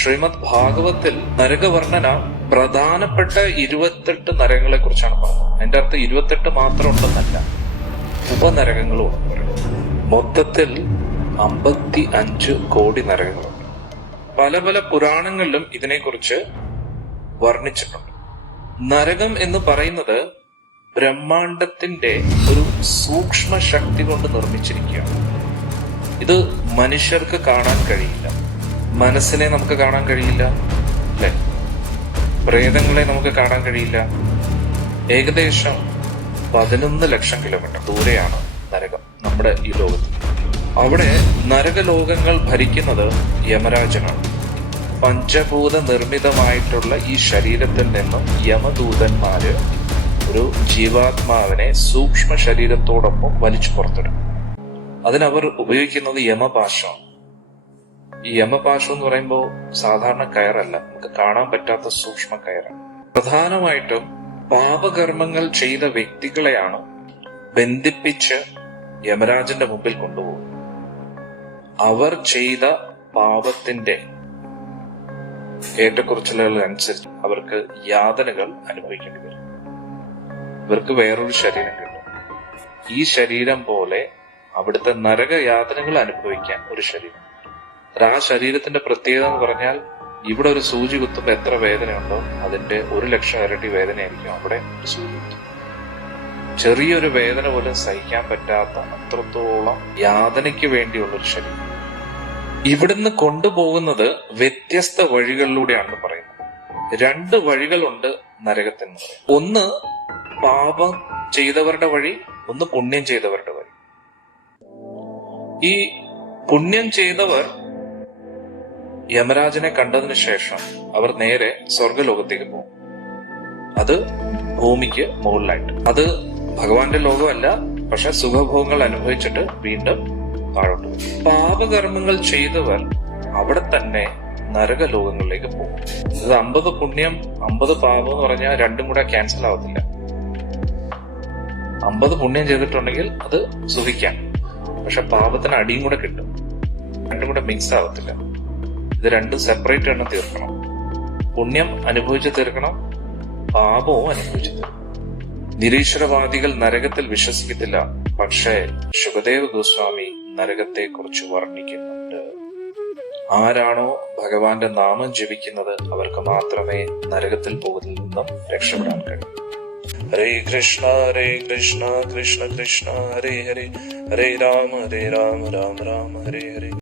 ശ്രീമദ് ഭാഗവത്തിൽ നരകവർണന പ്രധാനപ്പെട്ട ഇരുപത്തെട്ട് നരകങ്ങളെ കുറിച്ചാണ് പറഞ്ഞത്. അതിന്റെ അർത്ഥം ഇരുപത്തെട്ട് മാത്രം ഉണ്ടെന്നല്ല ഉപനരകങ്ങളും മൊത്തത്തിൽ അമ്പത്തി അഞ്ച് കോടി നരകങ്ങളുണ്ട്. പല പല പുരാണങ്ങളിലും ഇതിനെക്കുറിച്ച് വർണിച്ചിട്ടുണ്ട്. നരകം എന്ന് പറയുന്നത് ബ്രഹ്മാണ്ടത്തിന്റെ ഒരു സൂക്ഷ്മ ശക്തി കൊണ്ട് നിർമ്മിച്ചിരിക്കുകയാണ്. ഇത് മനുഷ്യർക്ക് കാണാൻ കഴിയില്ല. മനസ്സിനെ നമുക്ക് കാണാൻ കഴിയില്ല അല്ലെ? പ്രേതങ്ങളെ നമുക്ക് കാണാൻ കഴിയില്ല. ഏകദേശം പതിനൊന്ന് ലക്ഷം കിലോമീറ്റർ ദൂരെയാണ് നരകം നമ്മുടെ ഈ ലോകത്ത്. അവിടെ നരകലോകങ്ങൾ ഭരിക്കുന്നത് യമരാജനാണ്. പഞ്ചഭൂത നിർമ്മിതമായിട്ടുള്ള ഈ ശരീരത്തിൽ നിന്നും യമദൂതന്മാര് ഒരു ജീവാത്മാവിനെ സൂക്ഷ്മ ശരീരത്തോടൊപ്പം വലിച്ചു പുറത്തിടും. അതിനവർ ഉപയോഗിക്കുന്നത് യമപാശമാണ്. ഈ യമപാശം എന്ന് പറയുമ്പോൾ സാധാരണ കയറല്ല. നമുക്ക് കാണാൻ പറ്റാത്ത സൂക്ഷ്മ കയറാണ്. പ്രധാനമായിട്ടും പാപകർമ്മങ്ങൾ ചെയ്ത വ്യക്തികളെയാണ് ബന്ധിപ്പിച്ച് യമരാജന്റെ മുമ്പിൽ കൊണ്ടുപോകും അവർ ചെയ്ത പാപത്തിന്റെ ഏറ്റക്കുറച്ചിലുകൾ അനുസരിച്ച് അവർക്ക് യാതനകൾ അനുഭവിക്കേണ്ടി വരും. ഇവർക്ക് വേറൊരു ശരീരം കിട്ടും. ഈ ശരീരം പോലെ അവിടുത്തെ നരക യാതനകൾ അനുഭവിക്കാൻ ഒരു ശരീരം അത് ആ ശരീരത്തിന്റെ പ്രത്യേകത എന്ന് പറഞ്ഞാൽ ഇവിടെ ഒരു സൂചി കുത്തുമ്പോൾ എത്ര വേദനയുണ്ടോ അതിന്റെ ഒരു ലക്ഷം ഇരട്ടി വേദനയായിരിക്കും അവിടെ ഒരു സൂചി കുത്തും ചെറിയൊരു വേദന പോലും സഹിക്കാൻ പറ്റാത്ത അത്രത്തോളം യാതനയ്ക്ക് വേണ്ടിയുള്ള ഒരു ശരീരം. ഇവിടുന്ന് കൊണ്ടുപോകുന്നത് വ്യത്യസ്ത വഴികളിലൂടെയാണെന്ന് പറയുന്നത് രണ്ട് വഴികളുണ്ട് നരകത്തിന് ഒന്ന് പാപം ചെയ്തവരുടെ വഴി ഒന്ന് പുണ്യം ചെയ്തവരുടെ വഴി. ഈ പുണ്യം ചെയ്തവർ യമരാജനെ കണ്ടതിന് ശേഷം അവർ നേരെ സ്വർഗലോകത്തേക്ക് പോകും അത് ഭൂമിക്ക് മുകളിലായിട്ട്. അത് ഭഗവാന്റെ ലോകമല്ല പക്ഷെ സുഖഭോഗങ്ങൾ അനുഭവിച്ചിട്ട് വീണ്ടും താഴോട്ട് പോകും. പാപകർമ്മങ്ങൾ ചെയ്തവർ അവിടെ തന്നെ നരകലോകങ്ങളിലേക്ക് പോകും. ഇത് അമ്പത് പുണ്യം അമ്പത് പാപം എന്ന് പറഞ്ഞാൽ രണ്ടും കൂടെ ക്യാൻസൽ ആവത്തില്ല. അമ്പത് പുണ്യം ചെയ്തിട്ടുണ്ടെങ്കിൽ അത് സുഖിക്കാം. പക്ഷെ പാപത്തിന് അടിയും കൂടെ കിട്ടും. രണ്ടും കൂടെ മിക്സ് ആവത്തില്ല. ഇത് രണ്ടും സെപ്പറേറ്റ് ആണ് തീർക്കണം. പുണ്യം അനുഭവിച്ച് തീർക്കണം പാപവും അനുഭവിച്ച് തീർക്കണം. നിരീശ്വരവാദികൾ നരകത്തിൽ വിശ്വസിക്കത്തില്ല പക്ഷേ ശുഭദേവ് ഗോസ്വാമി നരകത്തെ കുറിച്ച് വർണിക്കുന്നുണ്ട്. ആരാണോ ഭഗവാന്റെ നാമം ജപിക്കുന്നത് അവർക്ക് മാത്രമേ നരകത്തിൽ പോകുന്നതിൽ നിന്നും രക്ഷപ്പെടാൻ കഴിയൂ. ഹരേ കൃഷ്ണ ഹരേ കൃഷ്ണ കൃഷ്ണ കൃഷ്ണ ഹരേ ഹരേ. ഹരേ രാമ ഹരേ രാമ രാമ രാമ ഹരേ ഹരേ.